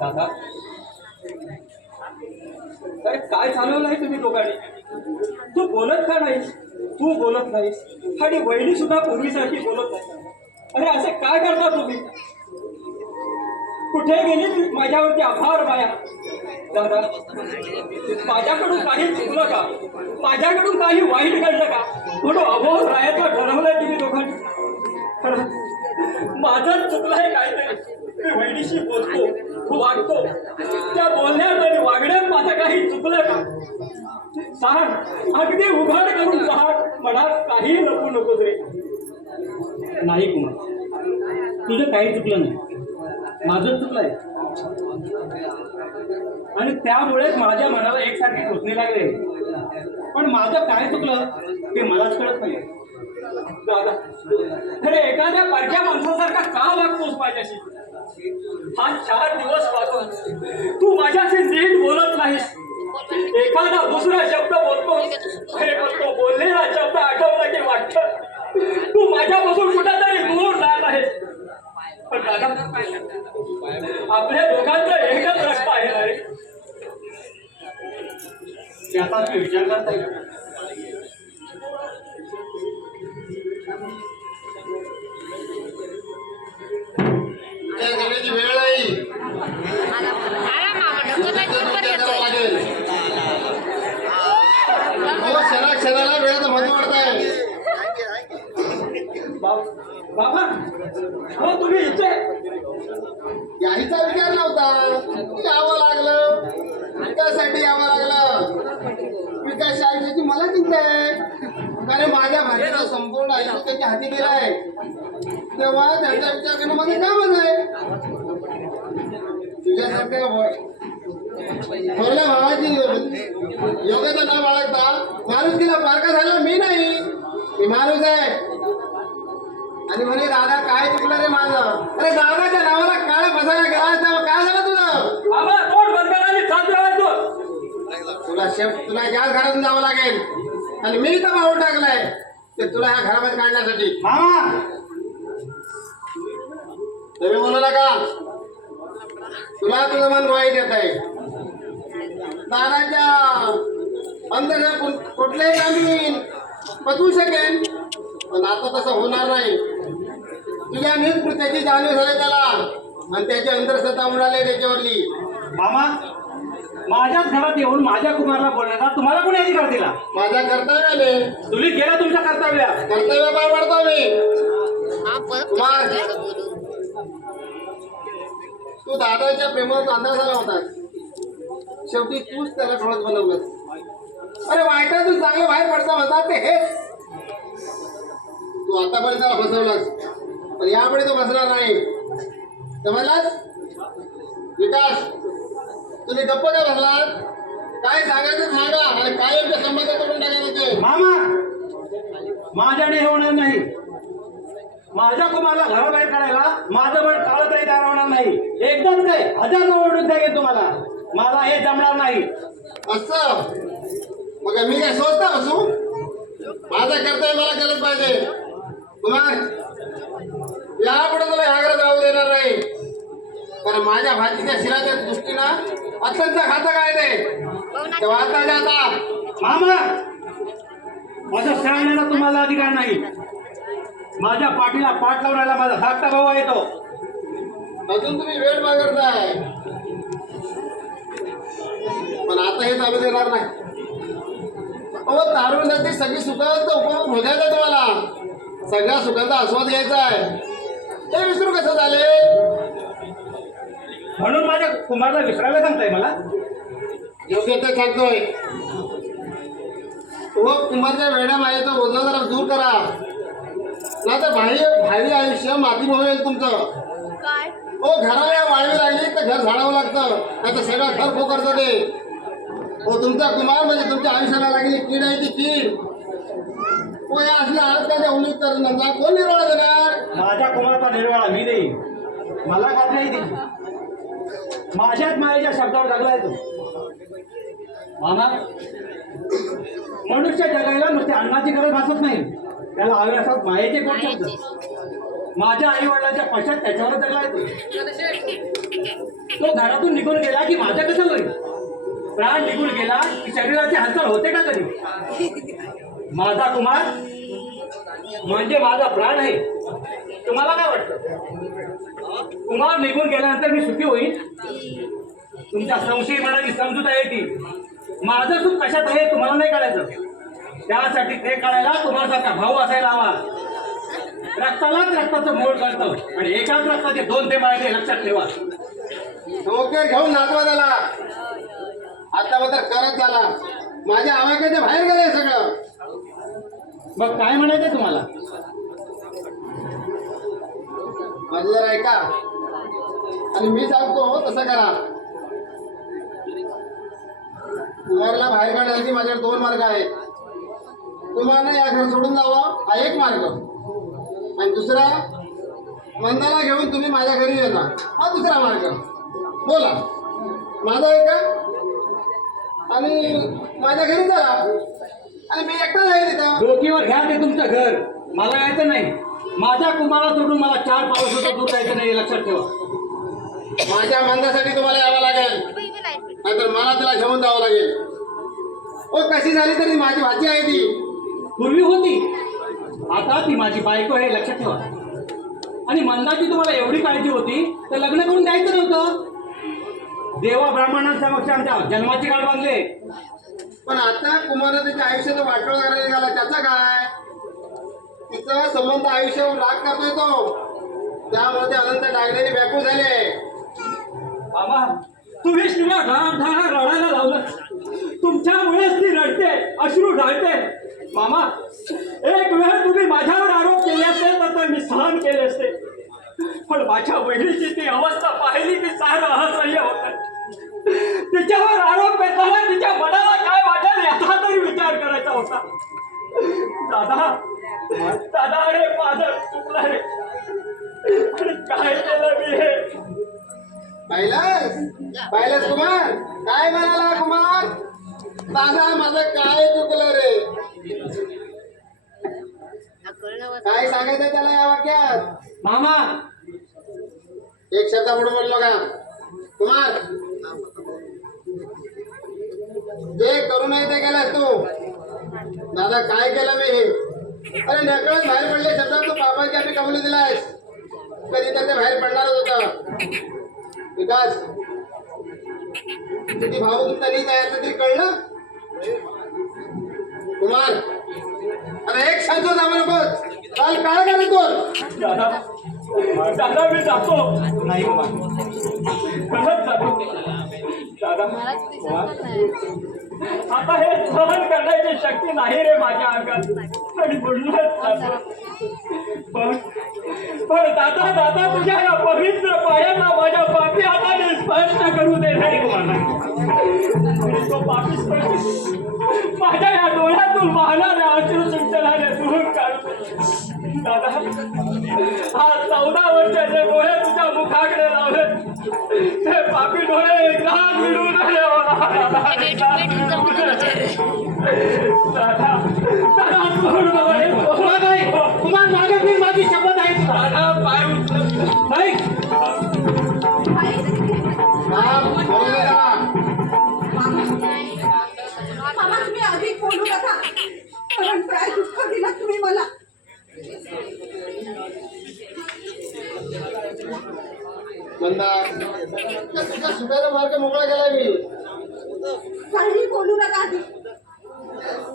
दादा अरे काय चालवलं आहे तुम्ही दोघांनी? तू बोलत का नाहीस? तू बोलत नाहीस आणि वहिनी सुद्धा पूर्वीसारखी बोलत नाही. अरे असे काय करता तुम्ही? कुठे गेली माझ्यावरती आभार माया? दादा माझ्याकडून काही चुकलं का? माझ्याकडून काही वाईट घडलं का? म्हणून अबोध राहायचं ठरवलंय तुम्ही दोघांनी? खरं माझंच चुकलं आहे काहीतरी. मी वहिनीशी बोलतो वागतो, त्या बोलण्यात आणि वागण्यात माझं काही चुकलं का? सांग, अगदी उघड करून सांग, मनात काही नको नको रे. नाही कुमार, तुझं काही चुकलं नाही, माझंच चुकलंय. आणि त्यामुळेच माझ्या मनाला एकसारखी टोचणी लागली. पण माझं काय चुकलं ते मलाच कळत नाही. दादा अरे एखाद्या परक्या माणसासारखा का वागतोस माझ्याशी? हा 4 दिवस वागून तू माझ्याशी नीट बोलत नाहीस. एखादा दुसरा शब्द बोलतोस, अरे पण तो बोललेला शब्द आठवला की वाटतं तू माझ्यापासून कुठेतरी दूर जात आहेस. पण दादा आपल्या दोघांचं एकच रस्ता आहे ना रे. त्याचा मी विचार करताय. वेळ नाही. क्षणाला वेळाचं महत्व वाढतंय. बाबा हो तुम्ही इथे? यायचा विचार नव्हता, यावं लागलं. त्यासाठी यावं लागलं. विकास आयुष्याची मला चिंता आहे, कारण माझ्या भाषेचं संपूर्ण आयुष्य त्याच्या हाती दिलं आहे. तेव्हा त्यांचा विचार करणं माझं कामच आहे. तुझ्यासारख्या थोरल्या भावाची योग्यता न बाळगता माणूस तिला पारखा झाला मी नाही, मी माणूस आहे. आणि म्हणे दादा काय चुकलं रे माझं? अरे दादाच्या नावाला काळ बसायला गेला असता काय झालं तुझं? बाबा तोंड बंद करा आणि शांत राहायचो. तुला गॅस घरातून जावं लागेल आणि मी तर पाऊल टाकलाय ते तुला ह्या घरामध्ये काढण्यासाठी. मामा तुम्ही बोलू नका, तुला तुझं मन वाईट येत आहे. दादाच्या अंदर कुठल्याही आम्ही पचवू शकेन, पण आता तसं होणार नाही. तुझ्या नीट त्याची जाणीव झाली त्याला आणि त्याची अंतरसत्ता उडाली त्याच्यावरली. मामा, माझ्याच घरात येऊन माझ्या कुमारला बोलण्याचा तुम्हाला कोणी अधिकार दिला? माझ्या कर्तव्याने. तुम्ही केलं तुमच्या कर्तव्य पार पडतो मी. कुमार, तू दादाच्या प्रेमात अंदाज झाला होता, शेवटी तूच त्याला ठोळत बनवलं. अरे वाईटातून चांगलं बाहेर पडतं म्हणतात ते हेच. तू आतापर्यंत त्याला फसवलास, पण यापुढे तो फसणार नाही, समजलास? विकास, तुम्ही गप्प काय बसलात? काय सांगायचं सांगा आणि काय यांच्या संबंध करून टाकायचं ते. मामा, माझ्याने हे होणार नाही. माझ्या कुमारला घराबाहेर काढायला माझं मन काळं तरी तयार होणार नाही. एकदाच काय 1000 ओढून द्या तुम्हाला. मला हे जमणार नाही. असं मग मी काय सोचता बसू? माझं कर्तव्य मला केलंच पाहिजे. कुमार, यापुढे तुला ह्या घरात राहू देणार नाही, कारण माझ्या भाजीच्या शिराच्या दृष्टीनं अत्यंत घातक आहे ते. तेव्हा आता जाता. मामा, माझ्या सांगण्याला तुम्हाला अधिकार नाही. माझ्या पाठीला पाठ लावण्याला माझा धाकटा भाऊ आहे तो. अजून तुम्ही वेळ मागताय, पण आता हे चालू देणार नाही. अहो तारुण्याची सगळी सुखांचा उपभोग भोगायचा तुम्हाला, सगळ्या सुखांचा आस्वाद घ्यायचा आहे. ते विसरू कसं झाले? म्हणून माझ्या कुमारला विसरायला सांगताय मला? योग्य ते सांगतोय. हो, कुमारच्या वेळा मायेचा ओझा जरा दूर करा, नाही तर भावी आयुष्य माती होईल तुमचं. हो, घराला वाळवी लागली तर घर झाडावं लागतं, नाही तर सगळं घर पोकरतं ते. हो, तुमचा कुमार म्हणजे तुमच्या आयुष्याला लागली कीड आहे ती कीड. हो, या असल्या आजकालच्या उन्नीत तरुणांना कोण निर्वाळा देणार? माझ्या कुमारचा निर्वाळा मी देईन. मला खात्री आहे ती. माझ्याच मायेच्या शब्दावर जगलाय तो. मामा, मनुष्य जगायला नुसते अन्नाची गरज भासत नाही, त्याला हवे असतात मायेचे कोण शब्द. माझ्या आई वडिलांच्या पश्चात त्याच्यावर जगलाय तो घरातून निघून गेला की माझं कसं होईल. प्राण निघून गेला की शरीराची हालचाल होते का कधी. माझा कुमार म्हणजे माझा प्राण आहे. तुम्हाला काय वाटतं, कुमार निघून गेल्यानंतर मी सुखी होईल. तुमच्या संशयी मनाची समजूत आहे ती. माझं सुख कशात आहे तुम्हाला नाही कळायचं. त्यासाठी ते कळायला तुम्हाला भाऊ असायला हवा. रक्तालाच रक्ताचं मोड करतं आणि एकाच रक्ताचे दोन ते मायने लक्षात ठेवा. डोक्यात घेऊन नाचवा झाला, आता मात्र करत झाला. माझ्या आवाक्याच्या बाहेर गेलंय सगळं. मग काय म्हणायचं तुम्हाला. माझं जर ऐका आणि मी सांगतो तसं करा. कुमारला बाहेर काढण्यासाठी माझ्याकडे दोन मार्ग आहेत. कुमारने या घर सोडून जावं हा एक मार्ग, आणि दुसरा मंदाला घेऊन तुम्ही माझ्या घरी येणार हा दुसरा मार्ग. बोला, माझा ऐका आणि माझ्या घरी चला, आणि मी एकटा आहे तिथं. डोकीवर घ्या ते तुमचं घर, मला यायचं नाही. माझ्या कुमारा सोडून मला 4 पावलं सुद्धा दूर जायचं नाही, लक्षात ठेवा. माझ्या मंदासाठी तुम्हाला यावं लागेल, नाहीतर मला तिला घेऊन जावं लागेल. ओ कशी झाली तरी माझी भाची आहे ती. पूर्वी होती, आता ती माझी बायको आहे, लक्षात ठेवा. आणि मंदाची तुम्हाला एवढी काळजी होती तर लग्न करून द्यायचं नव्हतं. देवा ब्राह्मणांसमक्ष आमच्या जन्माची गाठ बांधले. पण आता कुमारनं त्याच्या आयुष्याचं वाटोळ करायला निघाला, त्याचा काय. तिचा संबंध आयुष्यावर राग करतोय तो, त्यामुळे ते अनंत डागण्याने व्याकुळ झाले. मामा, तुम्ही तिला ढाळ रडायला लावलं. तुमच्यामुळेच ती रडते, अश्रू ढाळते. मामा, एक वेळ तुम्ही माझ्यावर आरोप केले असते तर मी सहन केले असते, पण माझ्या बहिणीची ती अवस्था पाहिली की सारं असह्य होतं. तिच्यावर आरोप करताना तिच्या मनाला काय वाटेल याचा तरी विचार करायचा होता. दादा, दादा, अरे माझं चुकलं रे. काय केलं मी हे. पाहिलंस कुमार काय म्हणाला. कुमार, दादा माझं काय चुकलं रे. काय सांगायचं त्याला या वाक्यात. मामा, एक शब्द पुढे बोललो का. कुमार, जे करू नये ते केलंस तू. दादा काय केलं मी हे. अरे नकळत बाहेर पडले शब्द तू पापाची आम्ही कबुली दिलायस. कधी तर ते बाहेर पडणारच होतं. विकास, किती भाऊ तरी जायचं तरी कळलं. कुमार, अरे एक शब्द जाऊ नकोस. काल काय करत तू. दादा, दादा मी जातो. नाही खरंच जातो. दादा, आता हे सहन करण्याची शक्ती नाही रे माझ्या अंगात, आणि म्हणूनच जातो. पण दादा, दादा, तुझ्या या पवित्र पायांना माझ्या पापी हाताने स्पर्श करू दे नाही मला. तो पापी स्पर्श माझ्या या डोळ्यातून वाहणाऱ्या अश्रू सिंचनाने दूर काढतो. दादा, हा 14 वर्षाचे डोळे तुझ्या मुखाकडे लावले, ते पापी डोळे एकदा मिळून आले मला. दादा, दादा, कुमार मागे फिर, माझी शपथ आहे. दादा, पाय नाही. मामा, तुम्ही अधिक बोलू नका, कारण काय दुःख दिलं तुम्ही मला. मंदा, तुझ्या सुखाचा मार्ग मोकळा केला मी. काही बोलू नका आधी,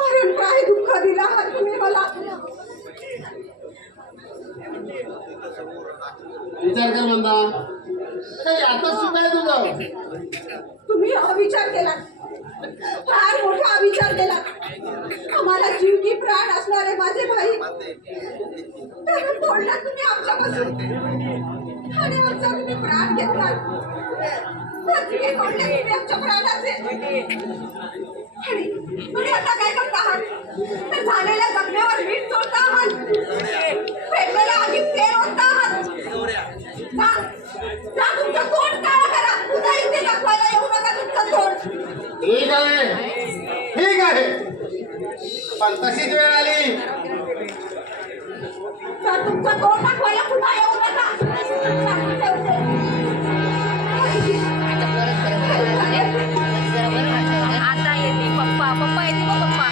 कारण काय दुःख दिला तुम्ही मला. विचार कर मंदा, काही आता सुख आहे तुझं. तुम्ही अविचार केला, फार मोठा अविचार केला. आम्हाला जीव की प्राण असणारे माझे भाई त्याला तोडला तुम्ही आमच्यापासून, आणि आमचा तुम्ही प्राण घेतला. पृथ्वी तोडले तुम्ही आमच्या प्राणाचे. आणि आता काय करता आहात. तर झालेल्या जखमेवर मीठ सोडता आहात, पेटलेल्या आगीत तेल ओतता आहात. तुमचं तोंड काळं करा. तुझा इथे दाखवायला येऊ नका तुमचं तोंड. ठीक आहे, पण तशीच वेळ आली तर तुमचा तोंड दाखवायला पुन्हा येऊ नका. सांगून ठेवते. आता येते पप्पा पप्पा येते बघ पप्पा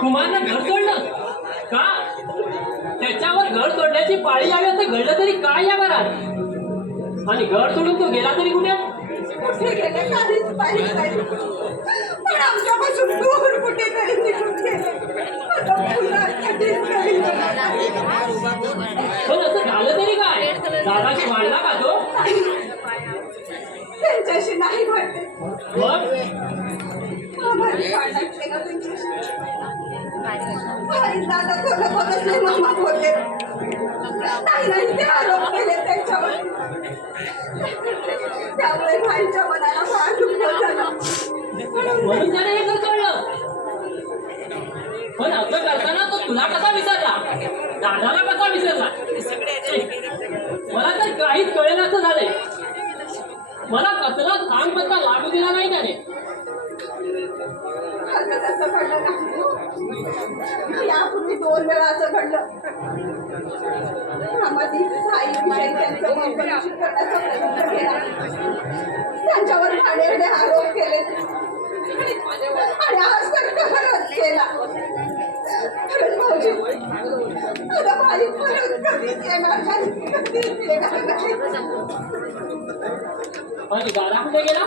कुमारनं घर सोडलं का? त्याच्यावर घर सोडण्याची पाळी यावी असं घडलं तरी काय या घरात? आणि घर सोडून तो गेला तरी कुठे? कुठे गेले काहीच माहित नाही. पण आमच्यापासून दूर कुठेतरी निघून गेले. आता पुन्हा कधीच घरी येणार नाही. पण असं झालं तरी काय? दादाशी भांडला का तो? त्यांच्याशी नाही भांडले. मग आम्हाला भांडायचे का त्यांच्याशी? आई दादा खोटं बोलत नाही, मामा बोलले. नाही ते आरोप केले त्यांच्यावर. त्यामुळे भाईच्या मनाला फार दुःख झालं. म्हणून त्याने हे घर सोडलं. पण असं करताना तो तुला कसा विसरला? दादाला कसा विसरला? मला तर काहीच कळेल असं झालंय. मला कसला सांग पत्ता लागू दिला नाही त्याने. आता तसं घडलं नाही. यापूर्वी 2 वेळा असं घडलं. आम्हाला साईविषयी त्यांचं मत परिचित करण्याचा प्रयत्न केला. त्यांच्यावर घाणेरडे आरोप केले आणि आज तर कहरच केला. खरंच भाऊजी, आता भाई परत कधीच येणार नाही, कधीच येणार नाही. आणि दादा कुठे गेला?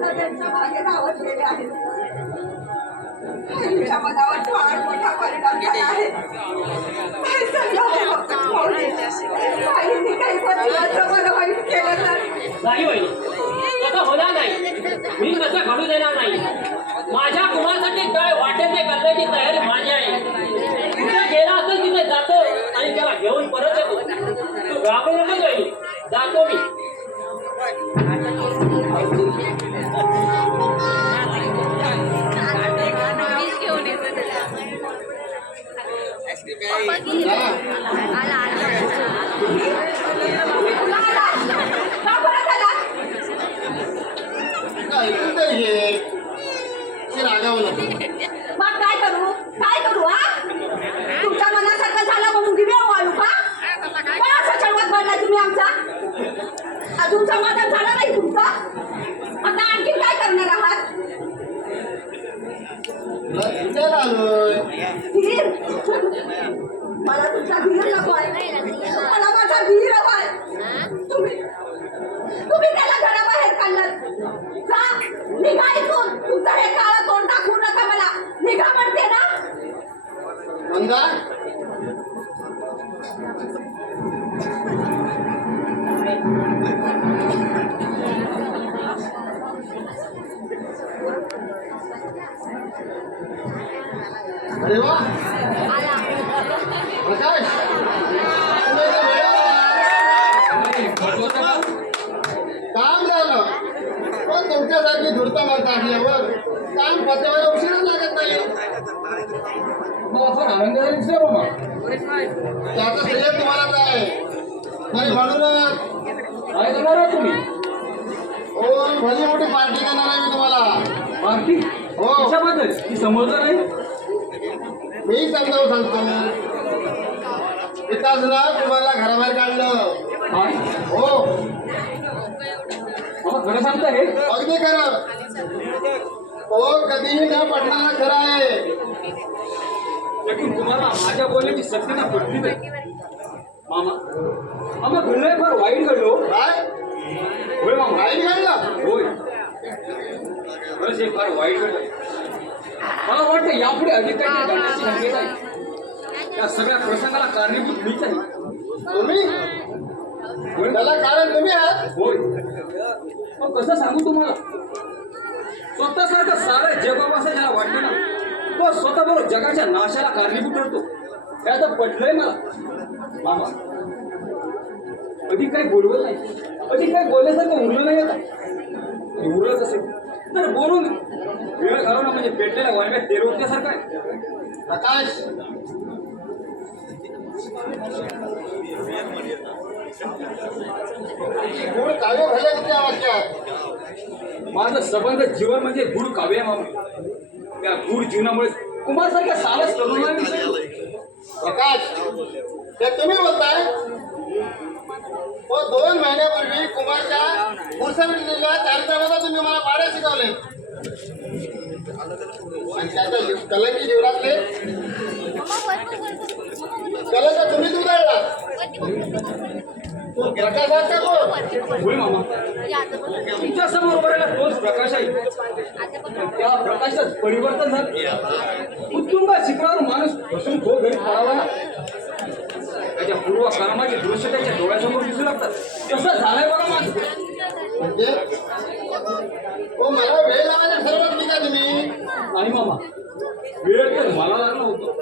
त्यांच्या मागे धावत गेले आहेत. आईच्या मनावर फार मोठा परिणाम झाला आहे. काय सांगावं भाऊजी, आईने काही पतिवाचं मला वाईट केलं नाही वहिनी, तसं होणार नाही. मी तसं घडू देणार नाही. माझ्या कुणासाठी काय वाटेल ते करण्याची तयारी माझी आहे. कुठे गेला असेल तिथे जातो आणि त्याला घेऊन परत येतो. तू मला मग काय करू हा तुमच्या मनासारखं झालं म्हणून दिवे वाळू का पण असा चळवत भरला तुम्ही आमचा अजून समाधान झालं नाही तुमचं आता आणखी काय करणार आहात तुला विचार आलोय धीर मला तुमचा धीर नकोय मला माझा धीर हवाय तुम्ही त्याला घराबाहेर काढलं जा निघा इथून तुमचं हे काळं तोंड दाखवू नका मला निघा म्हणते ना मंदा अरे वा प्रकाश तुम्ही इथे वेळेवर आला. काम झालं पण तुमच्यासारखी धुरता माणसं असल्यावर काम पत्यावर उशीरच लागत नाही मग आपण आनंद झाला दुसरा बाबा त्याचं श्रेय तुम्हालाच आहे नाही म्हणूनच काय करणार आहात तुम्ही हो भली मोठी पार्टी देणार आहे मी तुम्हाला पार्टी हो. कशाबद्दल ती समजलं नाही मी समजावून सांगतो विकासराव तुम्हाला घराबाहेर काढलं काय हो बाबा खरं सांगता हे अगदी खरं हो कधीही न पटणारा खरं आहे लेकिन तुम्हाला माझ्या बोलण्याची सत्यता पटली नाही मामा मामा घडलंय फार वाईट घडलो काय होय मामा काही काढलं होय खरंच हे फार वाईट घडलं मला वाटतं यापुढे अधिक काही घडण्याची शक्यता आहे या सगळ्या प्रसंगाला कारणीभूत मीच आहे तुम्ही होय त्याला कारण तुम्ही आहात होय मग कसं सांगू तुम्हाला स्वतःसारखं सारं जग असं ज्याला वाटतं ना तो स्वतःबरोबर जगाच्या नाशाला कारणीभूत ठरतो हे आता पटलंय मला मामा अधिक काही बोलवत नाही अधिक काही बोलण्यासारखं उरलं नाही आता उरलंच असेल तर बोलून वेळ घालवणं म्हणजे पेटलेल्या वारव्यात तेल ओतण्यासारखं आहे प्रकाश गुण काव्य भले तुमच्या वाक्यात माझं सबंध जीवन म्हणजे गुढ काव्य आहे मामा त्या गुढ जीवनामुळे कुमारसारख्या सारच तरुणाविषयी प्रकाश ते तुम्ही बोलताय हो 2 महिन्यापूर्वी कुमारच्या मुसळलेल्या कार्यक्रमाला तुम्ही मला पाडे शिकवले आणि त्याच्या कलंकी जीवनातले कलंक तुम्ही उधळला प्रकाशात का कोण होय मामा तुमच्या समोर उभा राहिला तोच प्रकाश आहे त्या प्रकाशात परिवर्तन झालं उत्तुंग शिखरावर माणूस बसून खो घरी पडावा ना त्याच्या पूर्व कर्माचे दृश्य त्याच्या डोळ्यासमोर दिसू लागतात तसं झालंय बघा माझं म्हणजे हो मला वेळ लावायला ठरवत नाही का तुम्ही नाही मामा वेळ तर मला लागला होतो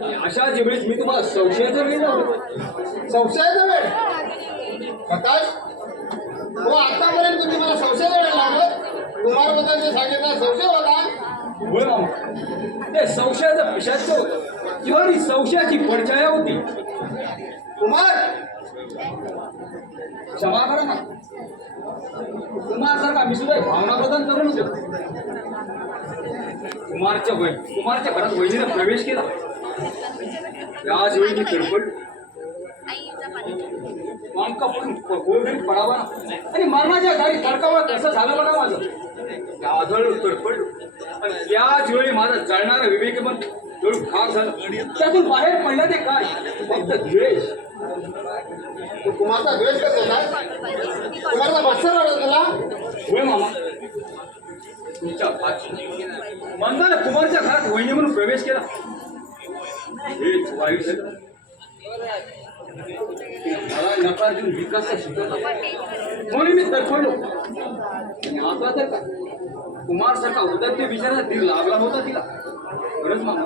आणि अशाच वेळेस मी तुम्हाला संशयाचा वेळ लावलो संशयाचा वेळ प्रकाश हो आतापर्यंत तुम्ही मला संशयाचा वेळ लागत कुमारबद्दल जे सांगितलं संशय होता होय मामा ते संशयाचं पिशाचं होतं किंवा ती संशयाची पडछाया होती कुमार क्षमा करा ना कुमारसारखा मी सुद्धा भावनाप्रधान तरुण होतो कुमारच्या घरात वहिनीने प्रवेश केला याच वेळी मी तडफडलो मांका पडून घरी पडावा ना आणि मरणाच्या दारी तडकावा कसं झालं बघा माझं आदळलो तडफडलो आणि त्याच वेळी माझा जळणारा विवेकमन जळून खाक झालं त्यातून बाहेर पडलं ते काय फक्त द्वेष तो कुमारचा द्वेष करत होता कुमारचा मत्सर वाटत तुला होय मामा तुमच्या मंदाला कुमारच्या घरात वहिनी म्हणून प्रवेश केला हेच वाईट झालं मला नकार देऊन विकास शिकवला म्हणून मी तडफडलो आणि आता तर का कुमार सारखा उदत्य विचाराचा धीर लागला होता तिला खरंच मामा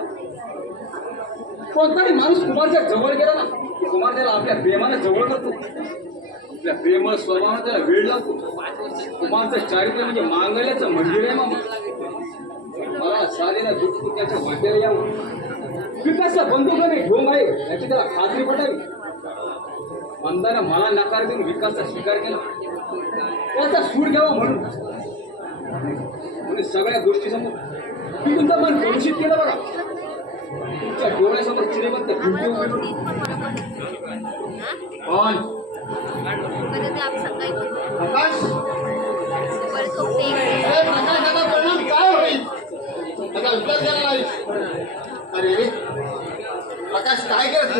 कोणताही माणूस कुमारच्या जवळ गेला ना कुमार त्याला आपल्या प्रेमाने जवळ करतो आपल्या प्रेमळ स्वभावाने त्याला वेळ लागतो कुमारचं चारित्र्य म्हणजे मांगल्याचं मंदिर आहे मामा मला साधेला दुःख त्याच्या वाट्याला यावं विकासला बंदुकाने ढोंग आहे याची त्याला खात्री पटावी मंदानं मला नकार देऊन विकासचा स्वीकार केला त्याचा सूड घ्यावा म्हणून आणि सगळ्या गोष्टी समोर मी तुमचं मन कलुषित केलं बघा. तुमच्या डोळ्यासमोर चिरेबद्ध आम्हाला 2-3 पण बरोबर नाही. हा? कोण कधी ते आम्ही सकाळी बोलतो. प्रकाश परत झोपते. अरे प्रकाश आता परिणाम काय होईल त्याचा विचार केला नाही. अरे रे प्रकाश काय करत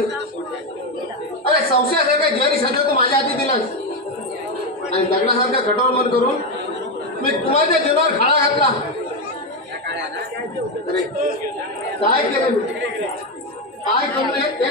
अरे संशयासारखा जरी सध्या तू माझ्या हाती दिलास आणि दगडासारखा कठोर मन करून मी कुमाच्या जीवनावर खाडा घातला. अरे काय केलं मी काय करू नये ते